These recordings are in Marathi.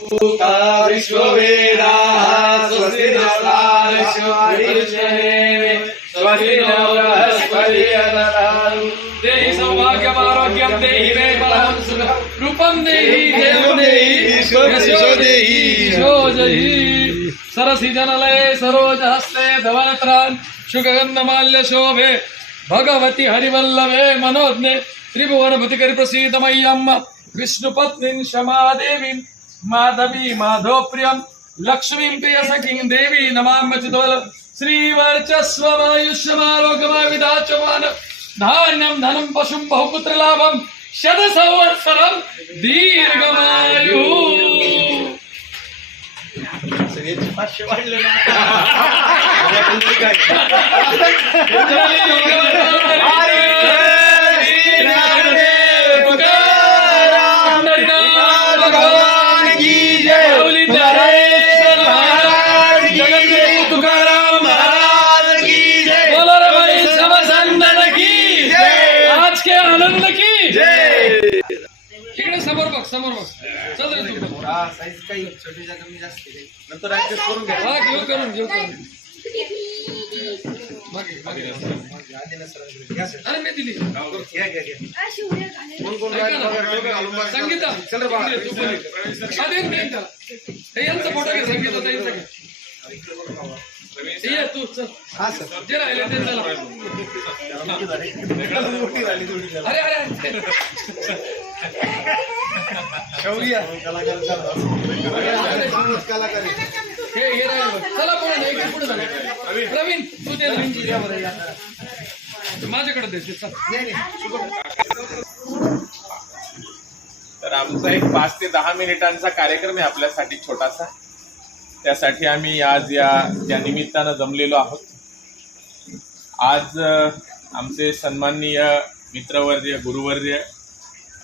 पूता विश्ववेदाः स्वस्ति स्वस्ति देहि सौभाग्यमारोग्यं देहि मे बलं सुखं रूपं देहि देवं देहि यशो देहि यशो देहि सरसि जनलये सरोजहस्ते धवलत्रान् शुकगन्धमाल्य शोभे भगवती हरिवल्लभे मनोज्ञे त्रिभुवनभूतिकरि प्रसीद मय्यम्म विष्णुपत्नीं क्षमादेवीं माधवी माधोप्रियं लक्ष्मीं प्रियसखीं देवी नमाम्यच्युतबल श्रीवर्चस्वमायुष्यमारोग्यमाविधाचमान धान्यं धनं पशुं बहुपुत्रलाभं शतसंवत्सरं दीर्घमायुः। समोर बघ चल रे तू साईज काही छोटीच्या कमी जास्त नंतर ऍडजस्ट करून घ्या. हा घेऊ करून अरे मी दिली संगीता चल रे बाळा यांचा फोटो घे संगीता ताईंचा घे ये तू चल हा सर जे राहिले ते चला अरे अरे शौर्य कलाकार हे चला पुढे झालं प्रवीण तू ते माझ्याकडे दे तर आमचा एक 5 ते 10 मिनिटांचा कार्यक्रम आहे आपल्यासाठी छोटासा. त्यासाठी आम्ही आज या निमित्तानं जमलेलो आहोत. आज आमचे सन्माननीय मित्रवर्य गुरुवर्य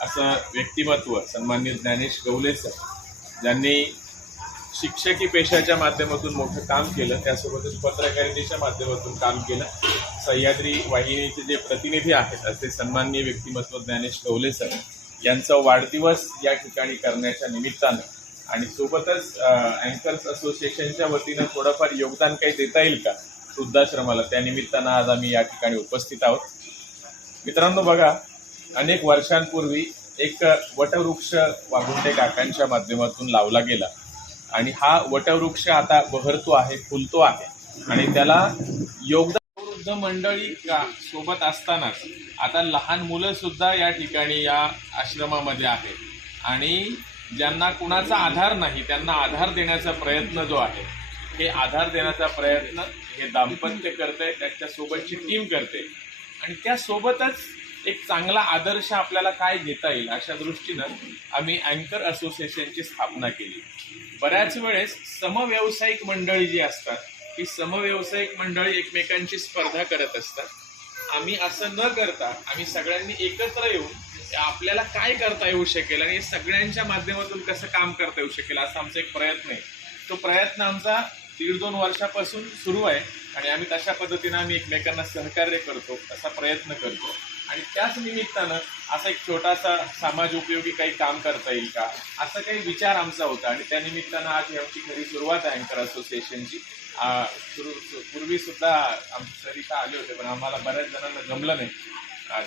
असं व्यक्तिमत्व सन्माननीय ज्ञानेश गवले सर ज्यांनी शिक्षकी पेशाच्या माध्यमातून मोठं काम केलं, त्यासोबतच पत्रकारितेच्या माध्यमातून काम केलं. सह्याद्री वाहिनीचे जे प्रतिनिधी आहेत असे सन्माननीय व्यक्तिमत्व ज्ञानेश गवले सर यांचा वाढदिवस या ठिकाणी करण्याच्या निमित्तानं आणि सोबतच अँकर्स असोसिएशनच्या वतीनं थोडंफार योगदान काही देता येईल का वृद्धाश्रमाला, त्या निमित्तानं आज आम्ही या ठिकाणी उपस्थित आहोत. मित्रांनो बघा, अनेक वर्षांपूर्वी एक वटवृक्ष वाघुंटे काकांच्या माध्यमातून लावला गेला आणि हा वटवृक्ष आता बहरतो आहे, फुलतो आहे आणि त्याला योगदान वृद्ध मंडळी सोबत असतानाच आता लहान मुलं सुद्धा या ठिकाणी या आश्रमामध्ये आहेत आणि ज्यांना कुणाचा आधार नाही त्यांना आधार देण्याचा प्रयत्न जो आहे, हे आधार देण्याचा प्रयत्न हे दाम्पत्य करते, त्याच्यासोबतची टीम करते आणि त्यासोबतच एक चांगला आदर्श आपल्याला काय घेता येईल अशा दृष्टीनं आम्ही अँकर असोसिएशनची स्थापना केली. बऱ्याच वेळेस समव्यावसायिक मंडळी जी असतात ही समव्यावसायिक मंडळी एकमेकांची स्पर्धा करत असतात. आम्ही असं न करता आम्ही सगळ्यांनी एकत्र येऊन आपल्याला काय करता येऊ शकेल आणि सगळ्यांच्या माध्यमातून कसं काम करता येऊ शकेल असा आमचा एक प्रयत्न आहे. तो प्रयत्न आमचा 1.5-2 वर्षापासून सुरू आहे आणि आम्ही तशा पद्धतीनं आम्ही एकमेकांना सहकार्य करतो, असा प्रयत्न करतो आणि त्याच निमित्तानं असा एक छोटासा समाज उपयोगी काही काम करता येईल का असा काही विचार आमचा होता आणि त्या निमित्तानं आज आमची खरी सुरुवात आहे अँकर असोसिएशनची. पूर्वी सुद्धा आमचे सर इथं आले होते पण आम्हाला बऱ्याच जणांना जमलं नाही,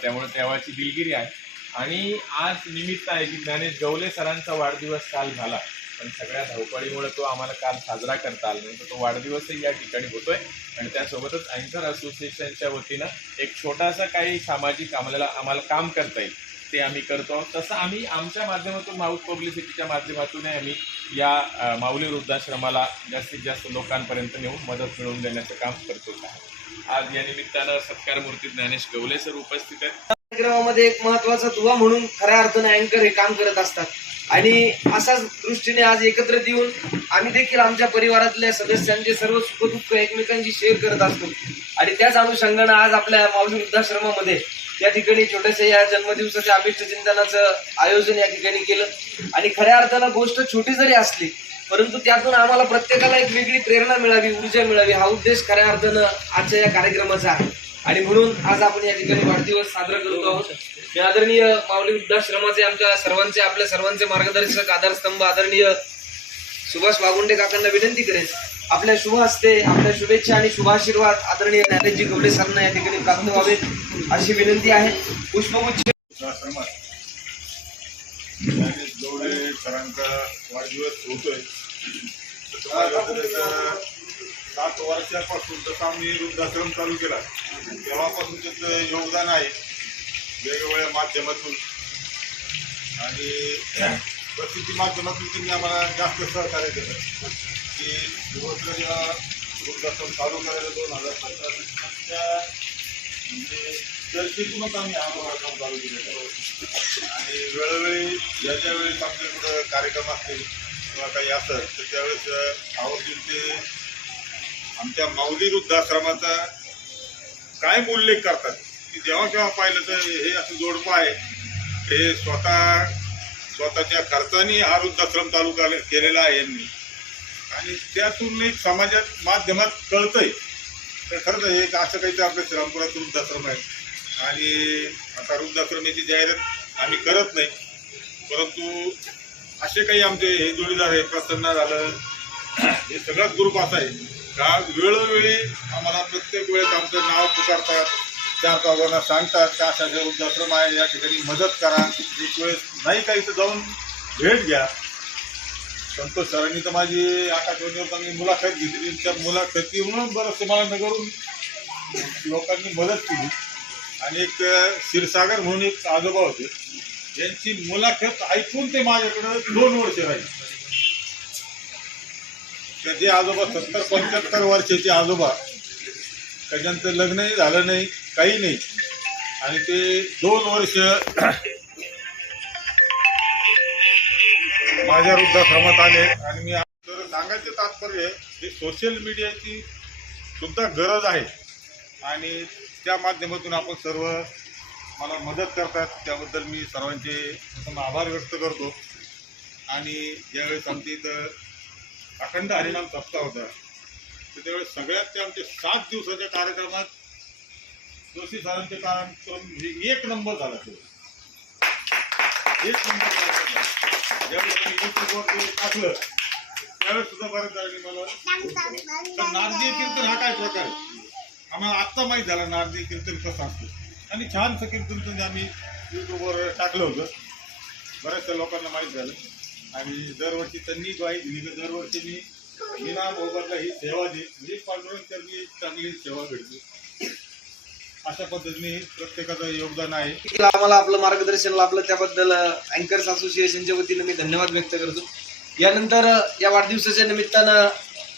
त्यामुळे तेव्हाची दिलगिरी आहे. आणि आज निमित्त आहे की ज्ञानेश गवले सरांचा वाढदिवस काल झाला पण सगळ्या धावपळीमुळे तो आम्हाला काल साजरा करता आला नाही, तर तो वाढदिवसही या ठिकाणी होतोय आणि त्यासोबतच अँकर असोसिएशनच्या वतीनं एक छोटासा काही सामाजिक आम्हाला काम करता येईल ते आम्ही करतो आहोत. तसं आम्ही आमच्या माध्यमातून माऊथ पब्लिसिटीच्या माध्यमातून आम्ही या माऊली वृद्धाश्रमाला जास्तीत जास्त लोकांपर्यंत नेऊन मदत मिळवून देण्याचं काम करतो. आज या निमित्तानं सत्कार मूर्ती ज्ञानेश गवले सर उपस्थित आहेत. कार्यक्रमामध्ये एक महत्वाचा दुवा म्हणून खऱ्या अर्थाने अँकर हे काम करत असतात आणि अशाच दृष्टीने आज एकत्रित येऊन आम्ही देखील आमच्या परिवारातल्या सदस्यांचे सर्व सुखदुःख एकमेकांशी शेअर करत असतो आणि त्याच अनुषंगानं आज आपल्या माऊली वृद्धाश्रमामध्ये या ठिकाणी छोट्याशा या जन्मदिवसाच्या अभिष्ट चिंतनाचं आयोजन या ठिकाणी केलं आणि खऱ्या अर्थानं गोष्ट छोटी जरी असली परंतु त्यातून आम्हाला प्रत्येकाला एक वेगळी प्रेरणा मिळावी, ऊर्जा मिळावी, हा उद्देश खऱ्या अर्थानं आजच्या या कार्यक्रमाचा आहे आणि म्हणून आज आपण या ठिकाणी वाढदिवस साजरा करतो आहोत. आदरणीय माऊली वृद्धाश्रमाचे आमच्या सर्वांचे आपल्या सर्वांचे मार्गदर्शक आधारस्तंभ आदरणीय सुभाष वागुंडे काकांना विनंती करेन, आपल्या शुभ हस्ते आपल्या शुभेच्छा आणि शुभाशीर्वाद आदरणीय ज्ञानेशजी गवळे सरांना या ठिकाणी प्राप्त व्हावे अशी विनंती आहे. पुष्पगुच्छ ज्ञानेश गवळे सरांचा वाढदिवस होतोय. 7 वर्षापासून जसा आम्ही वृद्धाश्रम चालू केला तेव्हापासून त्याचं योगदान आहे वेगवेगळ्या माध्यमातून आणि प्रसिद्धी माध्यमातून त्यांनी आम्हाला जास्त सहकार्य केलं की सुरुवातीला जेव्हा वृद्धाश्रम चालू करायला 2017 म्हणजे चर्चेतूनच आम्ही हा उपक्रम चालू केलेला आहे. आणि वेळोवेळी ज्या ज्या वेळेस आमच्याकडं कार्यक्रम असतील किंवा काही असेल तर त्यावेळेस आवर्जून ते आमच्या माऊली वृद्धाश्रमाचा काय उल्लेख करतात की जेव्हा केव्हा पाहिलं तर हे असं जोडपं आहे, हे स्वतःच्या खर्चाने हा वृद्धाश्रम चालू केलेला आहे यांनी आणि त्यातून एक समाजात माध्यमात कळतंय तर खरंच हे असं काही तर आपल्या श्रीरामपुरात वृद्धाश्रम आहे. आणि आता वृद्धाश्रमाची जाहिरात आम्ही करत नाही, परंतु असे काही आमचे हे जोडीदार आहे, प्रसन्न झालं, हे सगळाच ग्रुप असा आहे का वेळोवेळी आम्हाला प्रत्येक वेळेस आमचं नाव पुकारतात, 4 चौघांना सांगतात का अशा वृद्धाश्रम आहे या ठिकाणी मदत करा. एक वेळेस नाही काही तर जाऊन भेट घ्या. संतोष सरांनी तर माझी आकाशवाणीवर चांगली मुलाखत घेतली, त्या मुलाखतीवरून बरंचसं मला नगरून लोकांनी मदत केली. आणि एक क्षीरसागर म्हणून एक आजोबा होते, यांची मुलाखत ऐकून ते माझ्याकडं 2 वर्ष राहिले. त्याचे आजोबा 70-75 वर्षाचे आजोबा, त्याच्यानंतर लग्नही झालं नाही, काही नाही, आणि ते 2 वर्ष माझ्या वृद्धाश्रमात आले. आणि मी तर सांगायचं तात्पर्य हे सोशल मीडियाची सुद्धा गरज आहे आणि त्या माध्यमातून आपण सर्व मला मदत करतात, त्याबद्दल मी सर्वांचे आभार व्यक्त करतो. आणि ज्यावेळेस आमच्या इथं अखंड हरिनाम सप्ताह होता तर त्यावेळेस सगळ्यात ते आमच्या 7 दिवसाच्या कार्यक्रमात जोशी सरांचे कार्यक्रम 1 नंबर झाला. तो 1 नंबर झाला. ज्यावेळेस आम्ही युट्यूबवर ते टाकलं त्यावेळेस सुद्धा बऱ्याच जणांनी मला तर नारदीय कीर्तन हा काय प्रकार आहे आम्हाला आत्ता माहीत झाला, नारदीय कीर्तन कसं असतं. आणि छानसं कीर्तन म्हणजे आम्ही युट्यूबवर टाकलं होतं, बऱ्याचशा लोकांना माहीत झालं. आणि दरवर्षी त्यांनी ग्वाही दिली की दरवर्षी मी मीना मोबदला ही सेवा दे, म्हणजे पांडुरंग त्यांनी चांगली सेवा भेटली. अशा पद्धतीने प्रत्येकाचं योगदान आहे. आम्हाला आपलं मार्गदर्शन लाभलं त्याबद्दल अँकर्स असोसिएशनच्या वतीनं मी धन्यवाद व्यक्त करतो. यानंतर या वाढदिवसाच्या निमित्तानं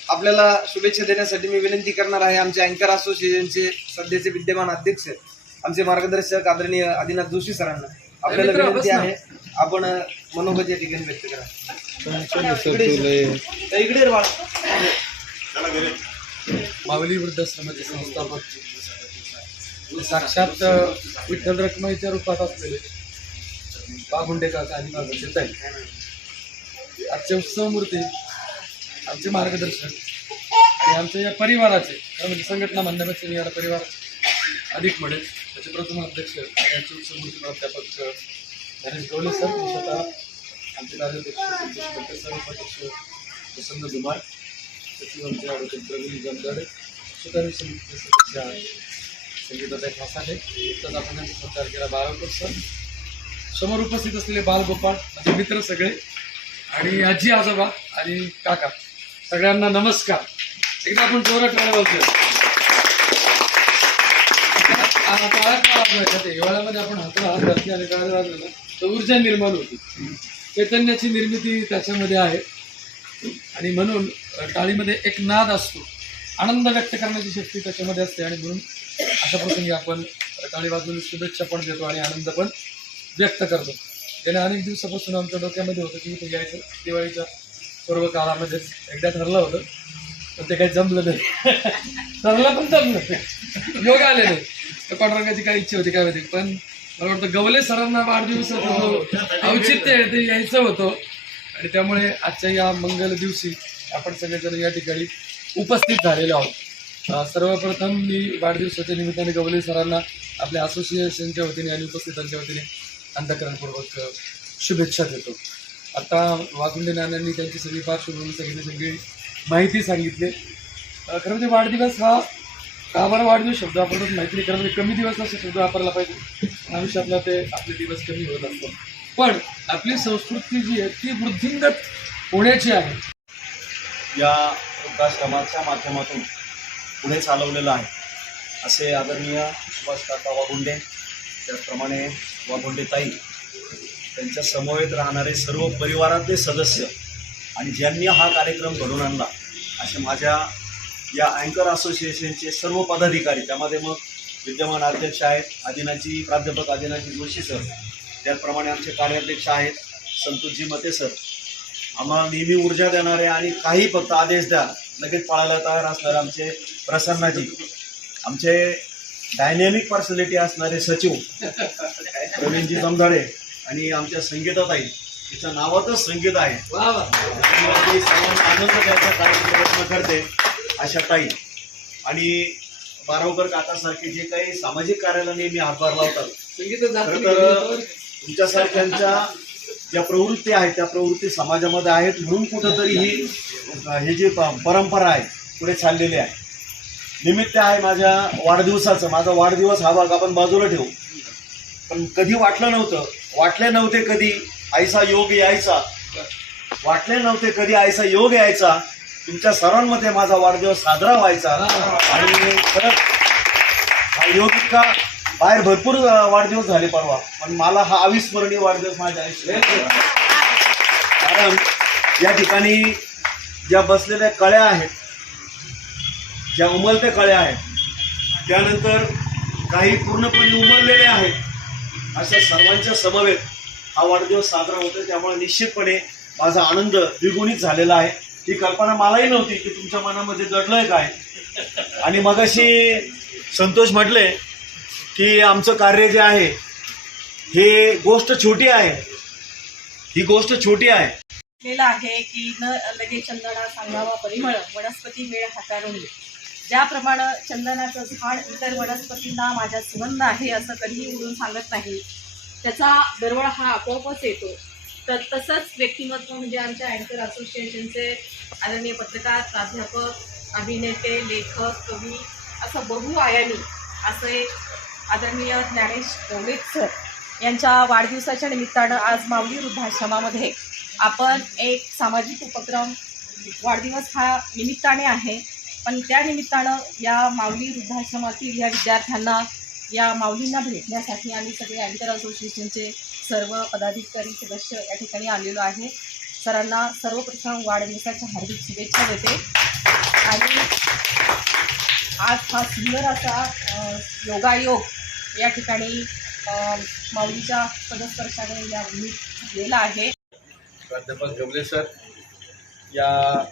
आपल्याला शुभेच्छा देण्यासाठी मी विनंती करणार आहे आमच्या अँकर असोसिएशनचे सध्याचे विद्यमान अध्यक्ष आमचे मार्गदर्शक आदरणीय आदिनाथ जोशी सरांना. आपल्याला विनंती आहे आपण मनोगत या ठिकाणी व्यक्त करा. इकडे रे बाळा. माऊली वृद्धाश्रमाचे संस्थापक साक्षात विठ्ठल रखुमाईच्या रूपात असलेले वागुंडे काका आणि माझे ताई, आजचे उत्सव मूर्ती, आमचे मार्गदर्शक आणि आमच्या या परिवाराचे म्हणजे संघटना म्हणण्यापेक्षा या परिवार अधिक म्हणेल त्याचे प्रथम अध्यक्ष आणि आमचे उत्सव मूर्ती प्राध्यापक ज्ञानेश गवळे सर, स्वतः आमचे कार्याध्यक्ष सर, उपाध्यक्ष प्रसन्न धुमाळ, सचिव आमचे ॲडव्होकेट प्रवीण जमदाडे, सुतारी समितीचे सदस्य संगीताताई फासाडे, नुकताच आपण सत्कार केला बाळवकर सर, समोर उपस्थित असलेले बालगोपाळ, माझे मित्र सगळे आणि आजी आजोबा आणि काका सगळ्यांना नमस्कार. एकदा आपण जोरात टाळ्या वाजवूया. हिवाळ्यामध्ये आपण हाताला हात घातले आणि टाळ्या वाजवलं ना तर ऊर्जा निर्माण होती, चैतन्याची निर्मिती त्याच्यामध्ये आहे. आणि म्हणून टाळीमध्ये एक नाद असतो, आनंद व्यक्त करण्याची शक्ती त्याच्यामध्ये असते. आणि म्हणून अशा प्रसंगी आपण टाळी वाजवून शुभेच्छा पण देतो आणि आनंद पण व्यक्त करतो. गेल्या अनेक दिवसापासून आमच्या डोक्यामध्ये होतं की इथे यायचं, दिवाळीच्या पूर्व काळामध्ये एकदा ठरलं होतं पण ते काही जमलं नाही. ठरलं पण जमलं नाही, योग आले नाही. तर पांडुरंगाची काय इच्छा होती काय होती, पण मला वाटतं गवले सरांना वाढदिवसाचं औचित्य ते यायचं होतं आणि त्यामुळे आजच्या या मंगल दिवशी आपण सगळेजण या ठिकाणी उपस्थित झालेलो आहोत. सर्वप्रथम मी वाढदिवसाच्या निमित्ताने गवले सरांना आपल्या असोसिएशनच्या वतीने आणि उपस्थितांच्या वतीने अंतःकरणपूर्वक शुभेच्छा देतो. आता वागुंडे नानांनी त्यांची सगळी पार्श्वभूमी सगळी माहिती सांगितली. खरं म्हणजे वाढदिवस हा का बरं वाढदिवस शब्द वापरतात माहिती नाही, खरं म्हणजे कमी दिवस असा शब्द वापरला पाहिजे. आयुष्यातला ते आपले दिवस कमी होत असतात, पण आपली संस्कृती जी आहे ती वृद्धिंगत होण्याची आहे. या वृद्धाश्रमाच्या माध्यमातून पुढे चालवलेलं आहे असे आदरणीय सुभाष काका वागुंडे, त्याचप्रमाणे वागुंडे ताई, त्यांच्या समवेत राहणारे सर्व परिवारातले सदस्य आणि ज्यांनी हा कार्यक्रम घडवून आणला असे माझ्या या अँकर असोसिएशनचे सर्व पदाधिकारी, त्यामध्ये मग विद्यमान अध्यक्ष आहेत आदिनाथजी, प्राध्यापक आदिनाथजी जोशी सर, त्याचप्रमाणे आमचे कार्याध्यक्ष आहेत संतोषजी मते सर, आम्हाला नेहमी ऊर्जा देणारे आणि काही फक्त आदेश द्या लगेच पाळायला तयार असणारे आमचे प्रसन्नाजी, आमचे डायनॅमिक पर्सनॅलिटी असणारे सचिव प्रवीणजी जमधाडे आणि आमच्या संगीताताई, तिच्या नावातच संगीत आहे, ती सर्वांना आनंद द्यायचा प्रयत्न करते अशा ताई, आणि बारावकर काकासारखे जे काही सामाजिक कार्याला नेहमी हातभार लावतात. खरं तर तुमच्यासारख्यांच्या ज्या प्रवृत्ती आहेत त्या प्रवृत्ती समाजामध्ये आहेत, म्हणून कुठंतरी ही जी परंपरा आहे पुढे चाललेली आहे. निमित्त आहे माझ्या वाढदिवसाचं. माझा वाढदिवस हा भाग आपण बाजूला ठेवू, पण कधी वाटले नव्हते कधी आईचा योग यायचा, कधी आईचा योग यायचा, तुमच्या सर्वांमध्ये माझा वाढदिवस साजरा व्हायचा. आणि खरंच हा योग इतका, बाहेर भरपूर वाढदिवस झाले परवा, पण मला हा अविस्मरणीय वाढदिवस माझ्या आयुष्यात. कारण या ठिकाणी ज्या बसलेल्या कळ्या आहेत, ज्या उमलत्या कळ्या आहेत, त्यानंतर काही पूर्णपणे उमललेल्या आहेत, अशा सर्वांच्या समवेत हा वाढदिवस साजरा होतो. त्यामुळे निश्चितपणे माझा आनंद द्विगुणित झालेला आहे. ही कल्पना मलाही नव्हती की तुमच्या मनामध्ये दडलंय काय. आणि मगाशी संतोष म्हटले की आमचं कार्य जे आहे हे गोष्ट छोटी आहे, ही गोष्ट छोटी आहे. आहे की न लगे चंदना सांगावा परिमळ, वनस्पती मेळ हाताळून. ज्याप्रमाणे चंदनाचं झाड इतर वनस्पतींना माझ्या सुगंध आहे असं कधीही उडून सांगत नाही, त्याचा दरवळ हा आपोआपच येतो. तर तसंच व्यक्तिमत्व म्हणजे आमच्या अँकर असोसिएशनचे आदरणीय पत्रकार, प्राध्यापक, अभिनेते, लेखक, कवी असं बहुआयामी असे आदरणीय ज्ञानेश गवळीत सर यांच्या वाढदिवसाच्या निमित्तानं आज माऊली वृद्धाश्रमामध्ये आपण एक सामाजिक उपक्रम, वाढदिवस हा निमित्ताने आहे, पण त्या निमित्तानं या माऊली वृद्धाश्रमातील या विद्यार्थ्यांना, या माऊलींना भेटण्यासाठी आम्ही सगळे अँकर असोसिएशनचे सर्व पदाधिकारी सदस्य या ठिकाणी आलेलो आहे. सरांना सर्वप्रथम वाढदिवसाच्या हार्दिक शुभेच्छा देते. आणि आज हा सुंदर असा योगायोग या ठिकाणी माऊलीच्या पदस्पर्शाने या भूमीत गेला आहे. प्राध्यापक गवले सर, या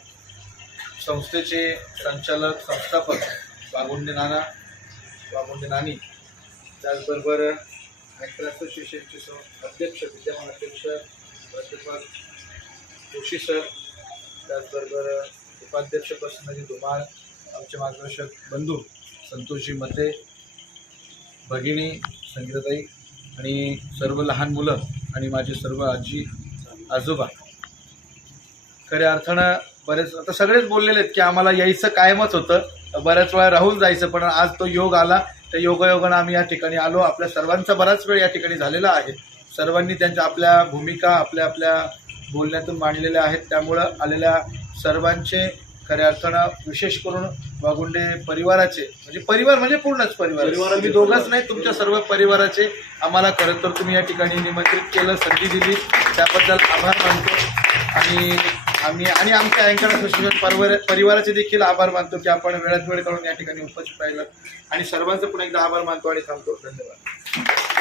संस्थेचे संचालक, संस्थापक वागुंडे नानी, त्याचबरोबर अँकर असोसिएशनचे अध्यक्ष, विद्यमान अध्यक्ष प्राध्यापक जोशी सर, त्याचबरोबर उपाध्यक्ष प्रसन्नजी धुमाळ, आमचे मार्गदर्शक बंधू संतोषजी मते, भगिनी संगीताताई आणि सर्व लहान मुलं आणि माझे सर्व आजी आजोबा. खऱ्या अर्थानं बरेच आता सगळेच बोललेले आहेत की आम्हाला यायचं कायमच होतं, बऱ्याच वेळा राहून जायचं, पण आज तो योग आला. त्या योगायोगानं आम्ही या ठिकाणी आलो. आपल्या सर्वांचा बराच वेळ या ठिकाणी झालेला आहे. सर्वांनी त्यांच्या आपल्या भूमिका आपल्या आपल्या बोलण्यातून मांडलेल्या आहेत. त्यामुळं आलेल्या सर्वांचे खऱ्या अर्थानं, विशेष करून वागुंडे परिवाराचे, म्हणजे परिवार म्हणजे पूर्णच परिवार, तुम्ही दोघंच नाही, तुमच्या सर्व परिवाराचे आम्हाला खरं तर तुम्ही या ठिकाणी निमंत्रित केलं, संधी दिली, त्याबद्दल आभार मानतो. आणि आमच्या अँकर असोसिएशन परिवाराचे देखील आभार मानतो की आपण वेळात वेळ काढून या ठिकाणी उपस्थित राहिलं. आणि सर्वांचं पुन्हा एकदा आभार मानतो आणि थांबतो. धन्यवाद.